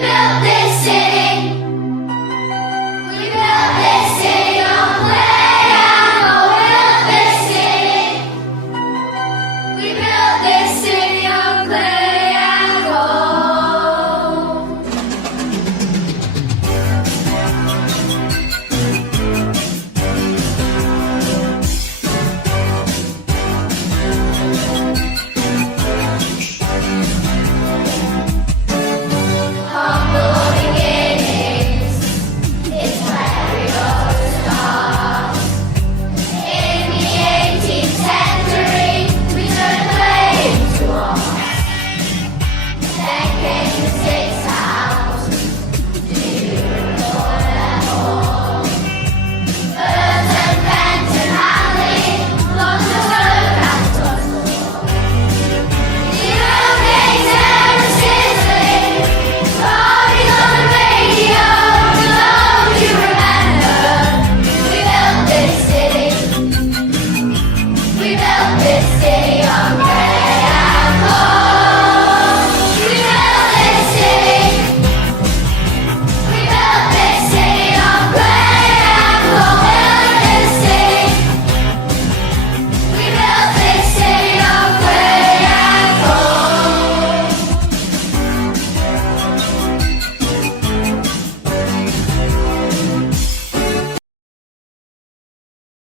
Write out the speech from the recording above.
built this city. We built this city on clay and gold. We built this city. We built this city on clay and gold. Humble beginnings, it's where we all start. In the 18th century, we turned clay into art. Then came the 6,000. Do you recall them all? Birds and pens and handling, lots of work and tussle. The hurricanes and the sizzling, parties on the radio, don't you remember? We built this city. We built this city on